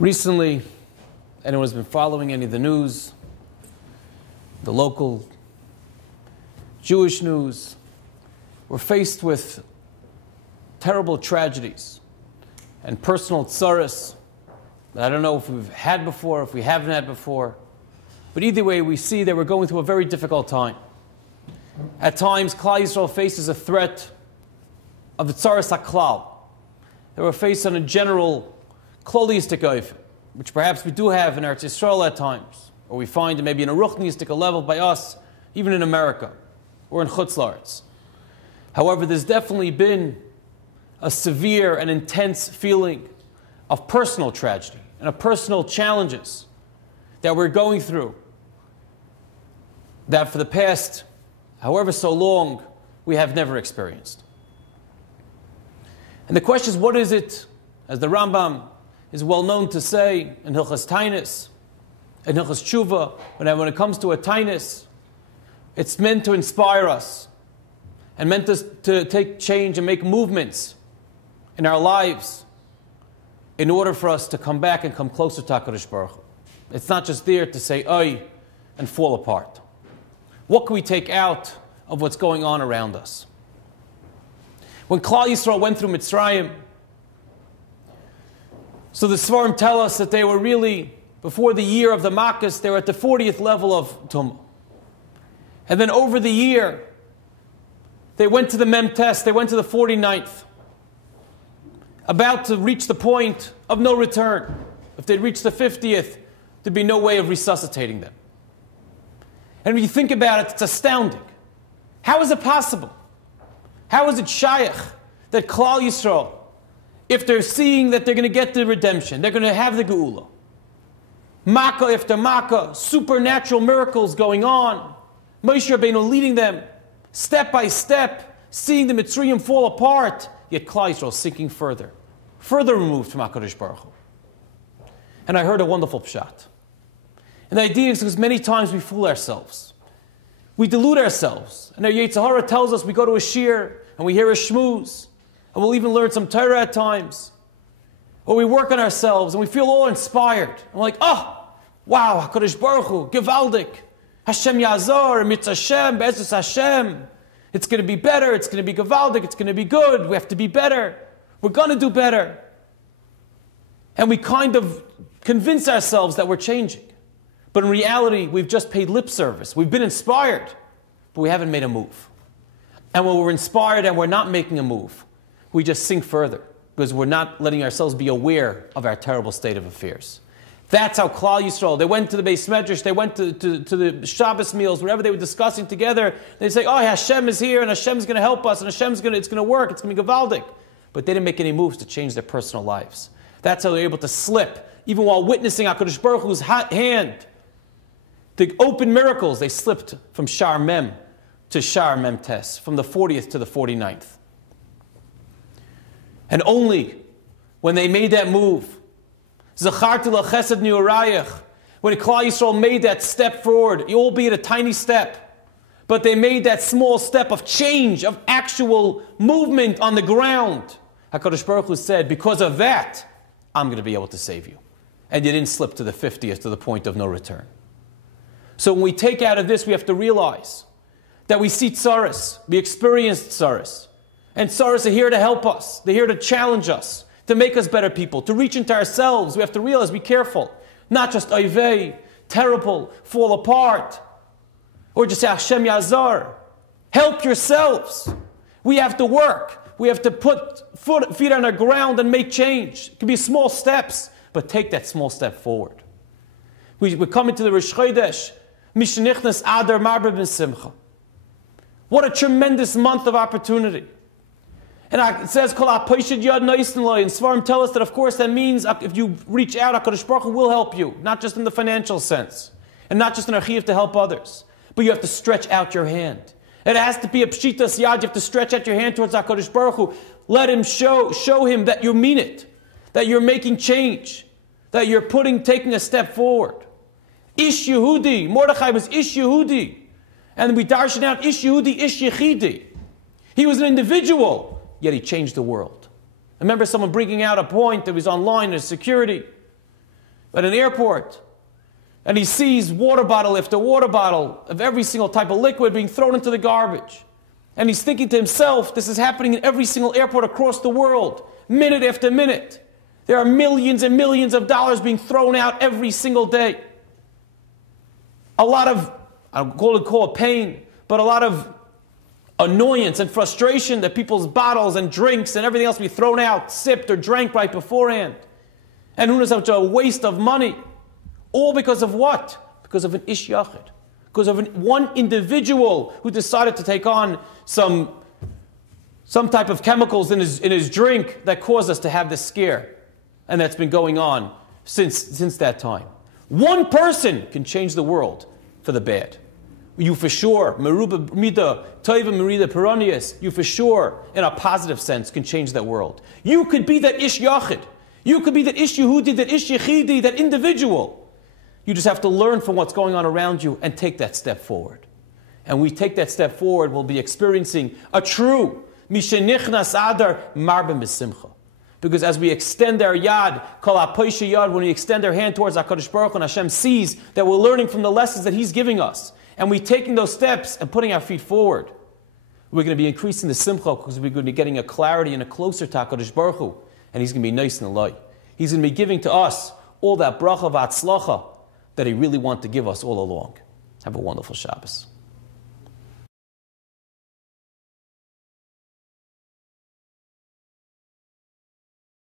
Recently, anyone who's been following any of the news, the local Jewish news, we're faced with terrible tragedies and personal tsaras that I don't know if we've had before, if we haven't had before. But either way, we see that we're going through a very difficult time. At times, Klal Yisrael faces a threat of the tsaras haklal. That we're faced on a general klolistic oif, which perhaps we do have in Eretz Yisrael at times, or we find it maybe in a ruchnistic level by us, even in America, or in Chutz La'aretz. However, there's definitely been a severe and intense feeling of personal tragedy and of personal challenges that we're going through, that for the past, however so long, we have never experienced. And the question is, what is it, as the Rambam is well known to say in Hilchas Tainis, in Hilchas Tshuva, when it comes to a Tainis, it's meant to inspire us and meant to take change and make movements in our lives in order for us to come back and come closer to HaKadosh Baruch Hu. It's not just there to say, "Oy," and fall apart. What can we take out of what's going on around us? When Klal Yisrael went through Mitzrayim, so the Svarim tell us that they were really, before the year of the Makkos, they were at the 40th level of Tumah. And then over the year, they went to the Mem Test, they went to the 49th, about to reach the point of no return. If they'd reached the 50th, there'd be no way of resuscitating them. And when you think about it, it's astounding. How is it possible? How is it shaykh that Klal Yisrael, if they're seeing that they're going to get the redemption, they're going to have the Geula, Makkah after Makkah, supernatural miracles going on, Moshe Rabbeinu leading them step by step, seeing the Mitzrayim fall apart, yet Klal Yisrael sinking further removed from HaKadosh Baruch Hu. And I heard a wonderful pshat. And the idea is because many times we fool ourselves. We delude ourselves. And our Yetzer Hara tells us we go to a shir and we hear a shmooze. And we'll even learn some Torah at times. Or we work on ourselves and we feel all inspired. And we're like, oh, wow, HaKadosh Baruch Hu, Gevaldik, Hashem Yazar, Mitz Hashem, Be'ezus Hashem. It's going to be better, it's going to be Gevaldik, it's going to be good, we have to be better. We're going to do better. And we kind of convince ourselves that we're changing. But in reality, we've just paid lip service. We've been inspired, but we haven't made a move. And when we're inspired and we're not making a move, we just sink further because we're not letting ourselves be aware of our terrible state of affairs. That's how Klal Yisrael, they went to the Beis Medrash, they went to the Shabbos meals, whatever they were discussing together. They say, oh, Hashem is here and Hashem's going to help us and it's going to work, it's going to be Gevaldik. But they didn't make any moves to change their personal lives. That's how they're able to slip. Even while witnessing HaKadosh Baruch Hu's hand, the open miracles, they slipped from Shar Mem to Shar Mem Tes, from the 40th to the 49th. And only when they made that move, Zacharti L'Chesed Ni'urayach, when Klal Yisrael made that step forward, albeit a tiny step, but they made that small step of change, of actual movement on the ground, HaKadosh Baruch Hu said, because of that, I'm going to be able to save you. And you didn't slip to the 50th, to the point of no return. So when we take out of this, we have to realize that we see tsaras, we experience tsaras. And tsaras are here to help us. They're here to challenge us, to make us better people, to reach into ourselves. We have to realize, be careful. Not just oivei, terrible, fall apart. Or just say, Hashem Yazar. Help yourselves. We have to work. We have to put feet on the ground and make change. It can be small steps, but take that small step forward. We're coming to the Rosh Chodesh. Mishnichnas Adar Marba Ben Simcha. What a tremendous month of opportunity. And it says, Kol HaPoshid Yad Noisen Lo. And Svarim tell us that, of course, that means if you reach out, HaKadosh Baruch Hu will help you. Not just in the financial sense. And not just in Archiv to help others. But you have to stretch out your hand. It has to be a Pshitas Yad. You have to stretch out your hand towards HaKadosh Baruch Hu. Let him show him that you mean it. That you're making change. That you're taking a step forward. Ish Yehudi. Mordechai was Ish Yehudi. And we darshan out Ish Yehudi, Ish Yechidi. He was an individual, yet he changed the world. I remember someone bringing out a point that was online in security. at an airport, and he sees water bottle after water bottle of every single type of liquid being thrown into the garbage. And he's thinking to himself, this is happening in every single airport across the world, minute after minute. There are millions and millions of dollars being thrown out every single day. A lot of, I'll call it pain, but a lot of annoyance and frustration that people's bottles and drinks and everything else be thrown out, sipped or drank right beforehand. And who knows how much a waste of money. All because of what? Because of an ish yachid. Because of one individual who decided to take on some type of chemicals in his drink that caused us to have this scare. And that's been going on since that time. One person can change the world for the bad. You for sure, Meruba Mida, Toiva Merida Peronius, you for sure, in a positive sense, can change that world. You could be that Ish Yachid. You could be that Ish Yehudi, that Ish Yechidi, that individual. You just have to learn from what's going on around you and take that step forward. And we take that step forward, we'll be experiencing a true Mishenichnas Adar Marbe Misimcha. Because as we extend our yad, kol ha'poishe yad, when we extend our hand towards HaKadosh Baruch Hu, and Hashem sees that we're learning from the lessons that He's giving us, and we're taking those steps and putting our feet forward, we're going to be increasing the simcha because we're going to be getting a clarity and a closer to HaKadosh Baruch Hu, and He's going to be nice and light. He's going to be giving to us all that bracha v'atzlacha that He really wanted to give us all along. Have a wonderful Shabbos.